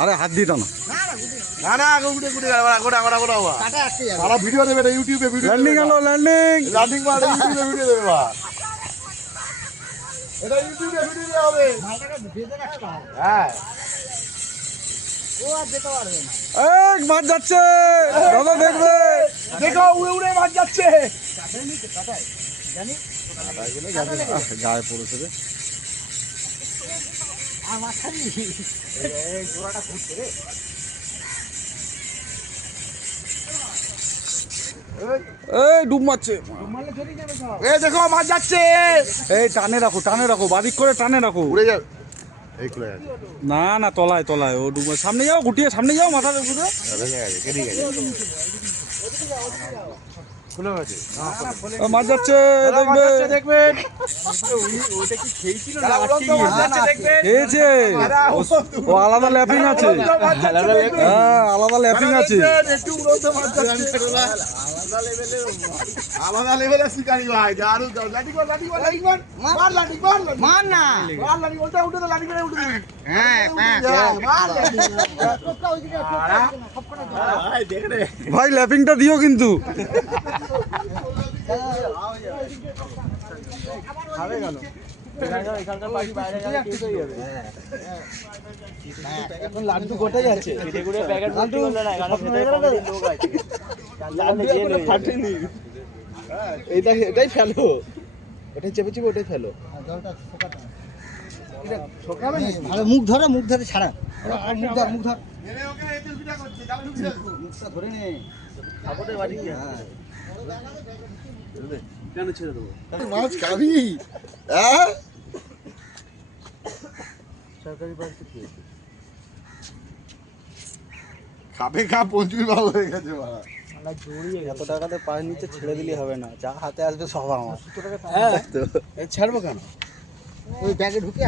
আরে হাত দিয়ে টানো না না গুড়ে গুড়ে গোটা গোটা গোটা হওয়া সারা ভিডিও দেবে এটা ইউটিউবে ভিডিও ল্যান্ডিং হলো ল্যান্ডিং ল্যান্ডিং মার ইউটিউবে ভিডিও দেবে বা এটা ইউটিউবে ভিডিও দেওয়া হবে মালটাকে ভেজে রাখতে হবে হ্যাঁ ও আর যেতে পারবে না এক মাছ যাচ্ছে দাদা দেখবে দেখো উড়ে উড়ে মাছ যাচ্ছে জানি গায়ে পড়েছে রে আর মাছ খাবি এই জোড়াটা ঘুরছে রে এই ডুব মারছে এই দেখো মাছ যাচ্ছে এই টানে রাখো বাদিক করে টানে রাখো উড়ে যাবে এই খুলে গেছে না না তলায় তলায় ও ডুব সামনে যাও গুটিয়ে সামনে যাও মাথা ঘুরে ভেঙে গেছে কেটে গেছে খুলে গেছে মাছ যাচ্ছে দেখবে দেখবেন ওটা কি খেয়েছিল না খেয়েছে ও আলাদা ল্যাপিং আছে হ্যাঁ আলাদা ল্যাপিং আছে একটু উড়ন্ত মাছ যাচ্ছে আলাদা লেভেলের শিকারি ভাই দারুণ দারুণ লাঠি মার মার লাঠি মার না মার লাঠি উল্টা উঠে তো লাঠি মেরে উঠে হ্যাঁ মার লাঠি ভাই ল্যাপিংটা দিও কিন্তু লাড্ডু গোটাই যাচ্ছে এটাই ফেলো ওটাই চেপে চেপে ওটাই ফেলো মুখ ধরে ছাড়া মুখ ধর মুখটা ধরে নে কেন ছেড়ে দেবো মাছ খাবি হ্যাঁ সরকারি বাড়িতে খাবে খা পঞ্চুই ভালো হয়ে গেছে বাবা এত টাকাতে পায়ের নিচে ছেড়ে দিলে হবে না যা হাতে আসবে সব আমার হ্যাঁ ছাড়বো কেন ওই ব্যাগে ঢুকে